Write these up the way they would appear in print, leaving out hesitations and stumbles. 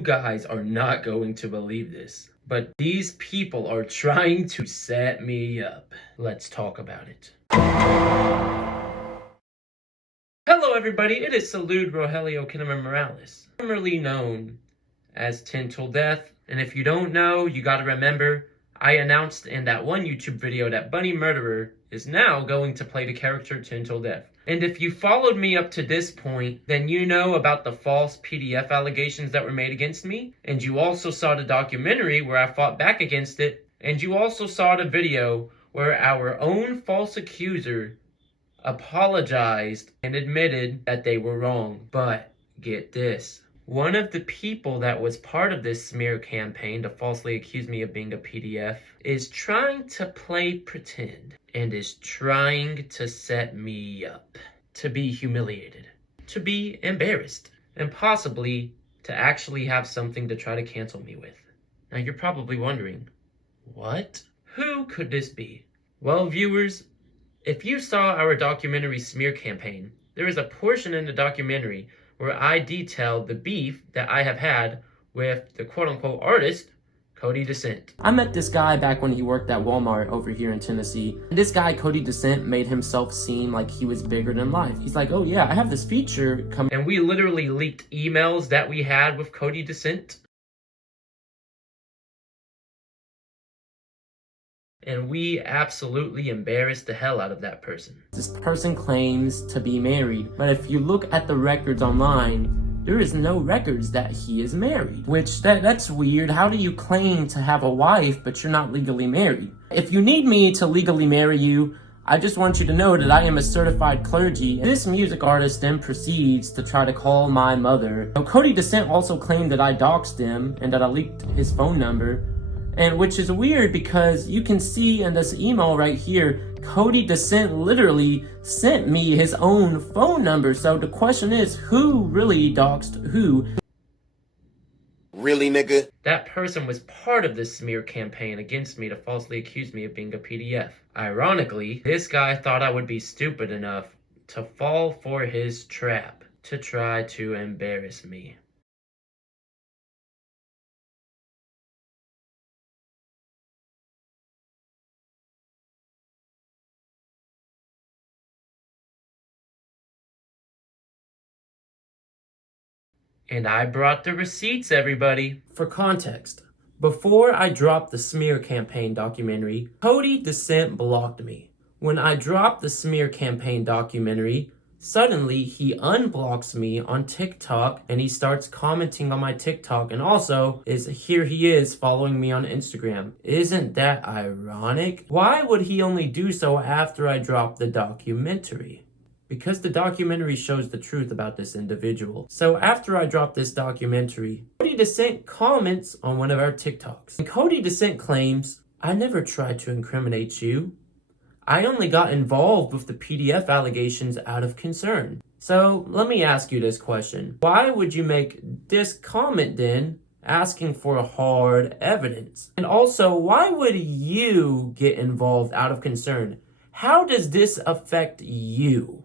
You guys are not going to believe this, but these people are trying to set me up. Let's talk about it. Hello everybody, it is Salud Rogelio Kinnaman Morales, formerly known as TenTillDeath, and if you don't know, you gotta remember, I announced in that one YouTube video that Bunny Murderer is now going to play the character TenTillDeath. And if you followed me up to this point, then you know about the false PDF allegations that were made against me, and you also saw the documentary where I fought back against it, and you also saw the video where our own false accuser apologized and admitted that they were wrong. But get this. One of the people that was part of this smear campaign to falsely accuse me of being a PDF is trying to play pretend and is trying to set me up, to be humiliated, to be embarrassed, and possibly to actually have something to try to cancel me with. Now you're probably wondering, what? Who could this be? Well, viewers, if you saw our documentary smear campaign, there is a portion in the documentary where I detailed the beef that I have had with the quote-unquote artist, Koty Decent. I met this guy back when he worked at Walmart over here in Tennessee. This guy, Koty Decent, made himself seem like he was bigger than life. He's like, oh yeah, I have this feature coming. And we literally leaked emails that we had with Koty Decent. And we absolutely embarrassed the hell out of that person. This person claims to be married, but if you look at the records online, there is no records that he is married. Which, that's weird. How do you claim to have a wife, but you're not legally married? If you need me to legally marry you, I just want you to know that I am a certified clergy. This music artist then proceeds to try to call my mother. Now, Koty Decent also claimed that I doxed him and that I leaked his phone number. And which is weird because you can see in this email right here, Koty Decent literally sent me his own phone number. So the question is, who really doxed who? Really, nigga? That person was part of this smear campaign against me to falsely accuse me of being a PDF. Ironically, this guy thought I would be stupid enough to fall for his trap to try to embarrass me. And I brought the receipts, everybody. For context, before I dropped the smear campaign documentary, Koty Decent blocked me. When I dropped the smear campaign documentary, suddenly he unblocks me on TikTok and he starts commenting on my TikTok, and also here he is following me on Instagram. Isn't that ironic? Why would he only do so after I dropped the documentary? Because the documentary shows the truth about this individual. So after I dropped this documentary, Koty Decent comments on one of our TikToks. And Koty Decent claims, I never tried to incriminate you. I only got involved with the PDF allegations out of concern. So let me ask you this question. Why would you make this comment then, asking for hard evidence? And also, why would you get involved out of concern? How does this affect you?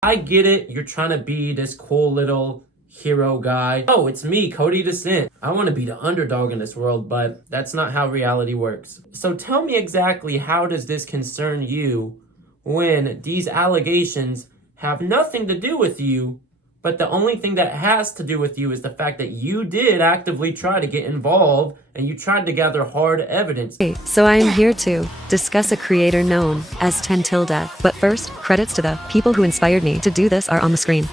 I get it, you're trying to be this cool little hero guy. Oh, it's me, Koty Decent. I want to be the underdog in this world, but that's not how reality works. So tell me exactly, how does this concern you when these allegations have nothing to do with you, but the only thing that has to do with you is the fact that you did actively try to get involved and you tried to gather hard evidence. Hey, so I am here to discuss a creator known as TenTillDeath. But first, credits to the people who inspired me to do this are on the screen.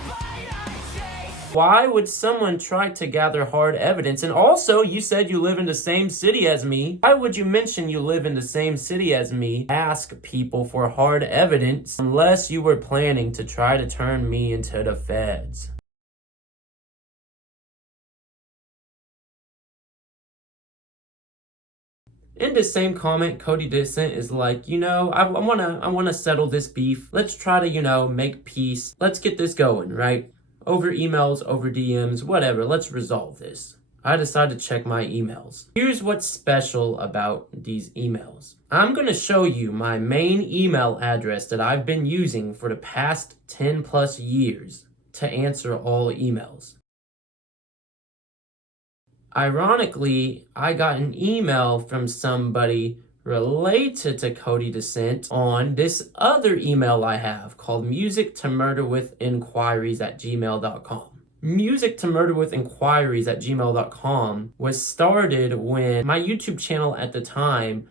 Why would someone try to gather hard evidence? And also, you said you live in the same city as me. Why would you mention you live in the same city as me? Ask people for hard evidence unless you were planning to try to turn me into the feds. In the same comment, Koty Decent is like, I wanna settle this beef. Let's try to, make peace. Let's get this going, right? Over emails, over DMs, whatever. Let's resolve this. I decided to check my emails. Here's what's special about these emails. I'm going to show you my main email address that I've been using for the past 10 plus years to answer all emails. Ironically, I got an email from somebody related to Koty Decent on this other email I have called musictomurderwithinquiries@gmail.com. Musictomurderwithinquiries@gmail.com was started when my YouTube channel at the time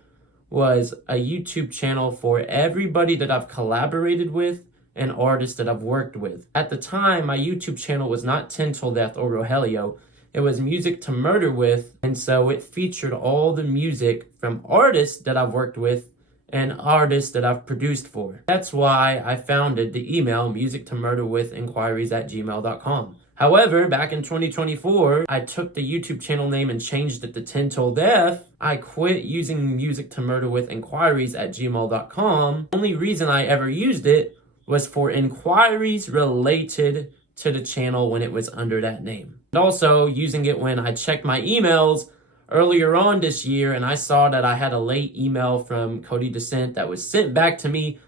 was a YouTube channel for everybody that I've collaborated with and artists that I've worked with. At the time, my YouTube channel was not TenTillDeath or Rogelio. It was Music to Murder With, and so it featured all the music from artists that I've worked with and artists that I've produced for. That's why I founded the email musictomurderwithinquiries@gmail.com. However, back in 2024, I took the YouTube channel name and changed it to TenTillDeath. I quit using musictomurderwithinquiries@gmail.com. Only reason I ever used it was for inquiries related to the channel when it was under that name. And also using it when I checked my emails earlier on this year and I saw that I had a late email from Koty Decent that was sent back to me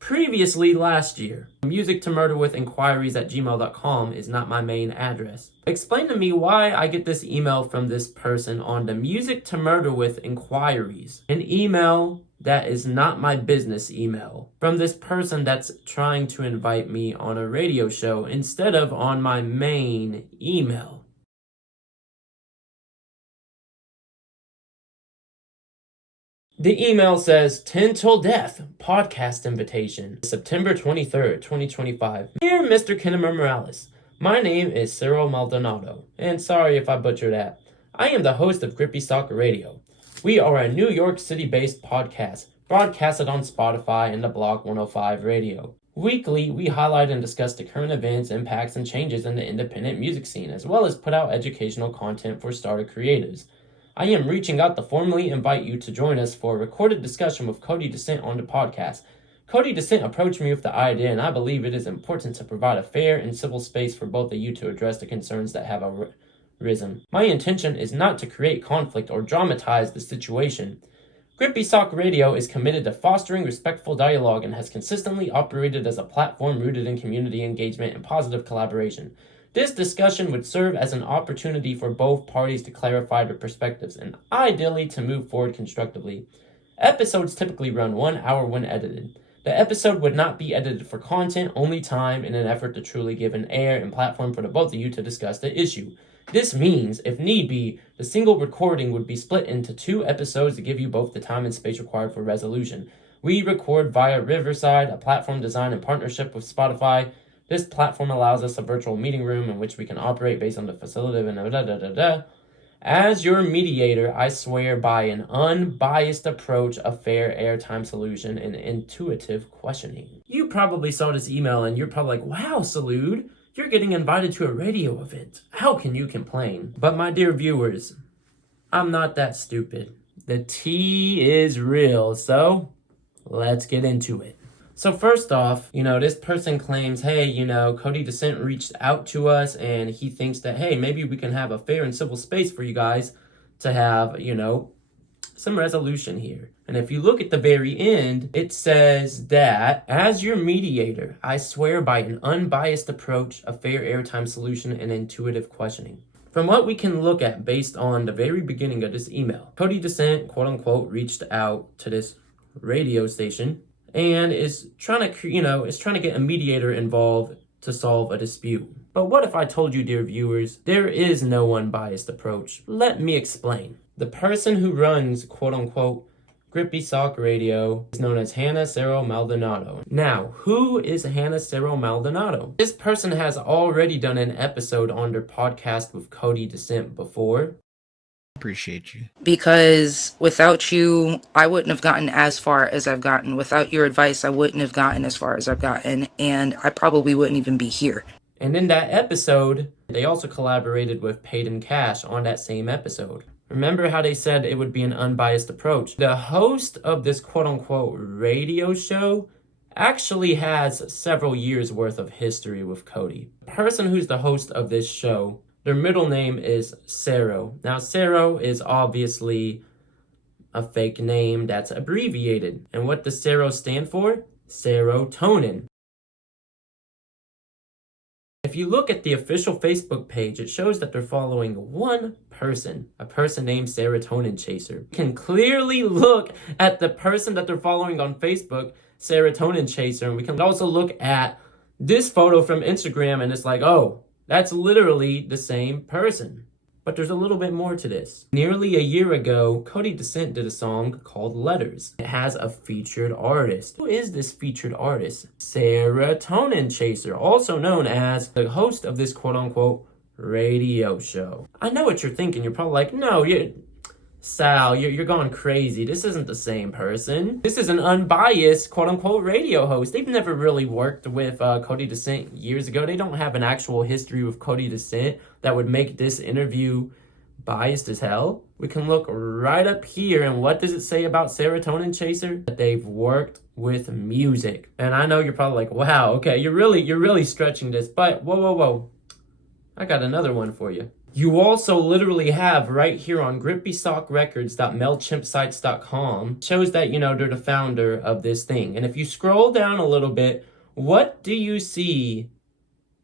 previously last year. musictomurderwithinquiries@gmail.com is not my main address. Explain to me why I get this email from this person on the Music to Murder With Inquiries, an email that is not my business email, from this person that's trying to invite me on a radio show instead of on my main email. The email says, TenTillDeath podcast invitation, September 23rd, 2025. Dear Mr. Kinnemer Morales, my name is Cyril Maldonado, and sorry if I butcher that. I am the host of Grippy Soccer Radio. We are a New York City-based podcast, broadcasted on Spotify and the Block 105 radio. Weekly, we highlight and discuss the current events, impacts, and changes in the independent music scene, as well as put out educational content for starter creatives. I am reaching out to formally invite you to join us for a recorded discussion with Koty Decent on the podcast. Koty Decent approached me with the idea, and I believe it is important to provide a fair and civil space for both of you to address the concerns that have arisen. My intention is not to create conflict or dramatize the situation. Grippy Soccer Radio is committed to fostering respectful dialogue and has consistently operated as a platform rooted in community engagement and positive collaboration. This discussion would serve as an opportunity for both parties to clarify their perspectives and ideally to move forward constructively. Episodes typically run 1 hour when edited. The episode would not be edited for content, only time, in an effort to truly give an air and platform for the both of you to discuss the issue. This means, if need be, the single recording would be split into 2 episodes to give you both the time and space required for resolution. We record via Riverside, a platform designed in partnership with Spotify. This platform allows us a virtual meeting room in which we can operate based on the facility and As your mediator, I swear by an unbiased approach, a fair airtime solution, and intuitive questioning. You probably saw this email and you're probably like, wow, Salud, you're getting invited to a radio event. How can you complain? But my dear viewers, I'm not that stupid. The tea is real, so let's get into it. So first off, this person claims, hey, Koty Decent reached out to us and he thinks that, hey, maybe we can have a fair and civil space for you guys to have, some resolution here. And if you look at the very end, it says that, as your mediator, I swear by an unbiased approach, a fair airtime solution, and intuitive questioning. From what we can look at based on the very beginning of this email, Koty Decent, quote unquote, reached out to this radio station and is trying to get a mediator involved to solve a dispute. But what if I told you, dear viewers, there is no unbiased approach? Let me explain. The person who runs, quote-unquote, Grippy Soccer Radio is known as Hannah Cyril Maldonado. Now, who is Hannah Cyril Maldonado? This person has already done an episode on their podcast with Koty Decent before. Appreciate you. Because without you, I wouldn't have gotten as far as I've gotten. Without your advice, I wouldn't have gotten as far as I've gotten, and I probably wouldn't even be here. And in that episode, they also collaborated with Payton Cash on that same episode. Remember how they said it would be an unbiased approach? The host of this quote-unquote radio show actually has several years worth of history with Koty. The person who's the host of this show Their middle name is Sero. Now, Sero is obviously a fake name that's abbreviated. And what does Sero stand for? Serotonin. If you look at the official Facebook page, it shows that they're following one person, a person named Serotonin Chaser. You can clearly look at the person that they're following on Facebook, Serotonin Chaser, and we can also look at this photo from Instagram, and it's like, oh, that's literally the same person. But there's a little bit more to this. Nearly a year ago, Koty Decent did a song called Letters. It has a featured artist. Who is this featured artist? Serotonin Chaser, also known as the host of this quote-unquote radio show. I know what you're thinking. You're probably like, no, Sal, you're going crazy. This isn't the same person. This is an unbiased quote-unquote radio host. They've never really worked with Koty Decent years ago. They don't have an actual history with Koty Decent that would make this interview biased as hell. We can look right up here, and what does it say about Serotonin Chaser? That they've worked with music. And I know you're probably like, wow, okay, you're really stretching this, but whoa. I got another one for you. You also literally have right here on grippysockrecords.mailchimpsites.com shows that, they're the founder of this thing. And if you scroll down a little bit, what do you see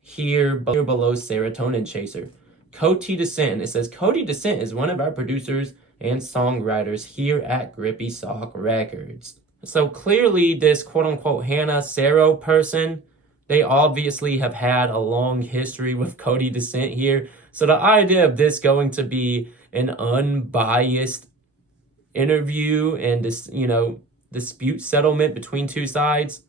here below Serotonin Chaser? Koty Decent. It says Koty Decent is one of our producers and songwriters here at Grippy Sock Records. So clearly this quote-unquote Hannah Sero person, they obviously have had a long history with Koty Decent here. So the idea of this going to be an unbiased interview and this, dispute settlement between two sides,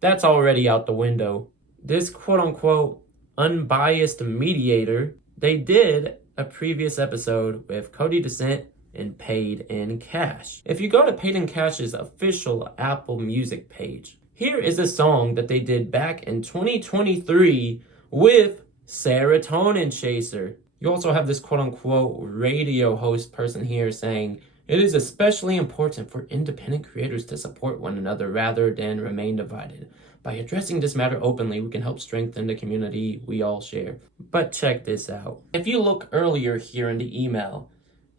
that's already out the window. This quote-unquote unbiased mediator, they did a previous episode with Koty Decent and Paid in Cash. If you go to Paid in Cash's official Apple Music page, here is a song that they did back in 2023 with Serotonin Chaser. You also have this quote-unquote radio host person here saying, it is especially important for independent creators to support one another rather than remain divided. By addressing this matter openly, we can help strengthen the community we all share. But check this out. If you look earlier here in the email,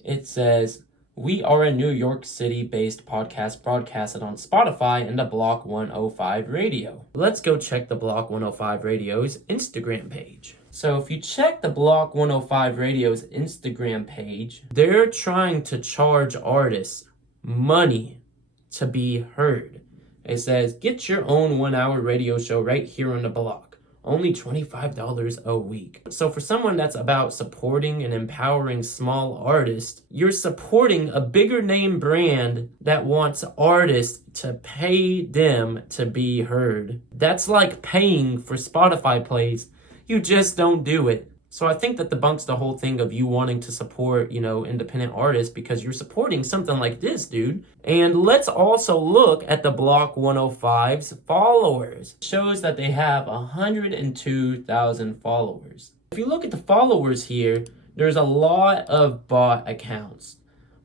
it says, we are a New York City-based podcast broadcasted on Spotify and the Block 105 radio. Let's go check the Block 105 radio's Instagram page. So if you check the Block 105 radio's Instagram page, they're trying to charge artists money to be heard. It says, get your own 1-hour radio show right here on the block. Only $25 a week. So for someone that's about supporting and empowering small artists, you're supporting a bigger name brand that wants artists to pay them to be heard. That's like paying for Spotify plays. You just don't do it. So I think that debunks the whole thing of you wanting to support, independent artists because you're supporting something like this, dude. And let's also look at the Block 105's followers. It shows that they have 102,000 followers. If you look at the followers here, there's a lot of bot accounts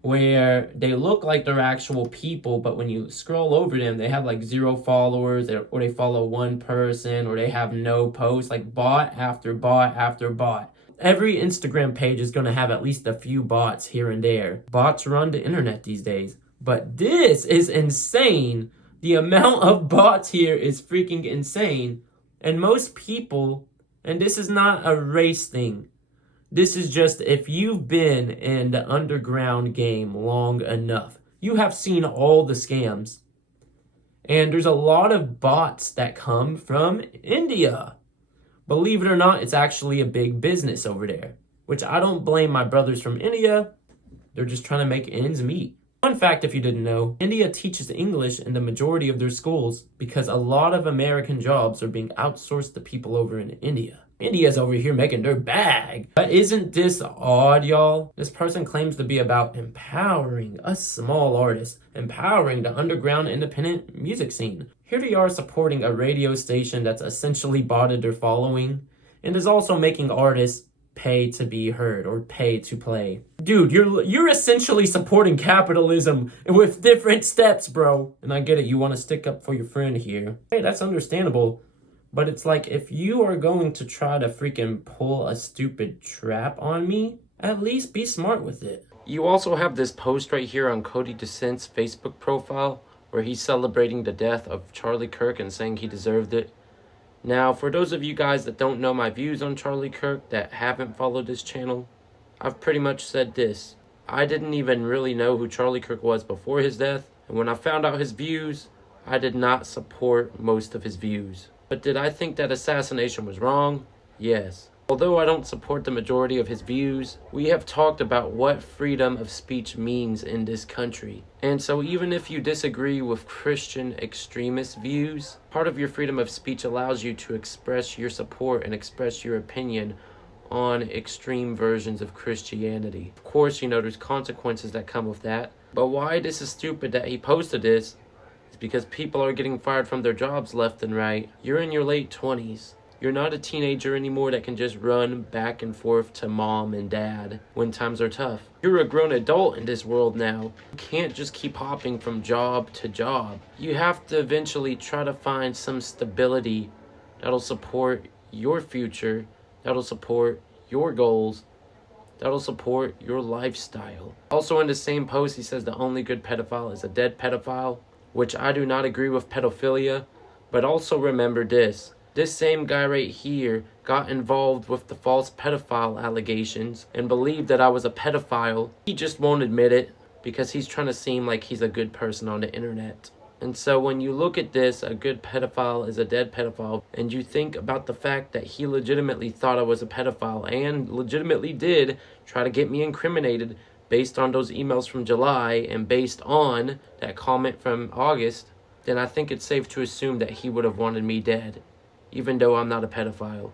where they look like they're actual people, but when you scroll over them, they have like 0 followers, or they follow one person, or they have no posts, like bot after bot after bot. Every Instagram page is going to have at least a few bots here and there. Bots run the internet these days. But this is insane. The amount of bots here is freaking insane. And most people, and this is not a race thing, this is just if you've been in the underground game long enough, you have seen all the scams. And there's a lot of bots that come from India. Believe it or not, it's actually a big business over there, which I don't blame my brothers from India. They're just trying to make ends meet. Fun fact, if you didn't know, India teaches English in the majority of their schools because a lot of American jobs are being outsourced to people over in India. India's over here making their bag. But isn't this odd, y'all? This person claims to be about empowering us small artists, empowering the underground independent music scene. Here they are supporting a radio station that's essentially botted their following and is also making artists pay to be heard or pay to play. Dude, you're essentially supporting capitalism with different steps, bro. And I get it, you want to stick up for your friend here. Hey, that's understandable. But it's like, if you are going to try to freaking pull a stupid trap on me, at least be smart with it. You also have this post right here on Koty Decent's Facebook profile where he's celebrating the death of Charlie Kirk and saying he deserved it. Now, for those of you guys that don't know my views on Charlie Kirk, that haven't followed this channel, I've pretty much said this. I didn't even really know who Charlie Kirk was before his death, and when I found out his views, I did not support most of his views. But did I think that assassination was wrong? Yes. Although I don't support the majority of his views, we have talked about what freedom of speech means in this country. And so even if you disagree with Christian extremist views, part of your freedom of speech allows you to express your support and express your opinion on extreme versions of Christianity. Of course, there's consequences that come with that. But why this is stupid that he posted this is because people are getting fired from their jobs left and right. You're in your late 20s. You're not a teenager anymore that can just run back and forth to mom and dad when times are tough. You're a grown adult in this world now. You can't just keep hopping from job to job. You have to eventually try to find some stability that'll support your future, that'll support your goals, that'll support your lifestyle. Also in the same post, he says the only good pedophile is a dead pedophile, which I do not agree with pedophilia. But also remember this. This same guy right here got involved with the false pedophile allegations and believed that I was a pedophile. He just won't admit it because he's trying to seem like he's a good person on the internet. And so when you look at this, a good pedophile is a dead pedophile, and you think about the fact that he legitimately thought I was a pedophile and legitimately did try to get me incriminated based on those emails from July and based on that comment from August, then I think it's safe to assume that he would have wanted me dead, even though I'm not a pedophile.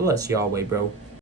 Bless Yahweh, bro.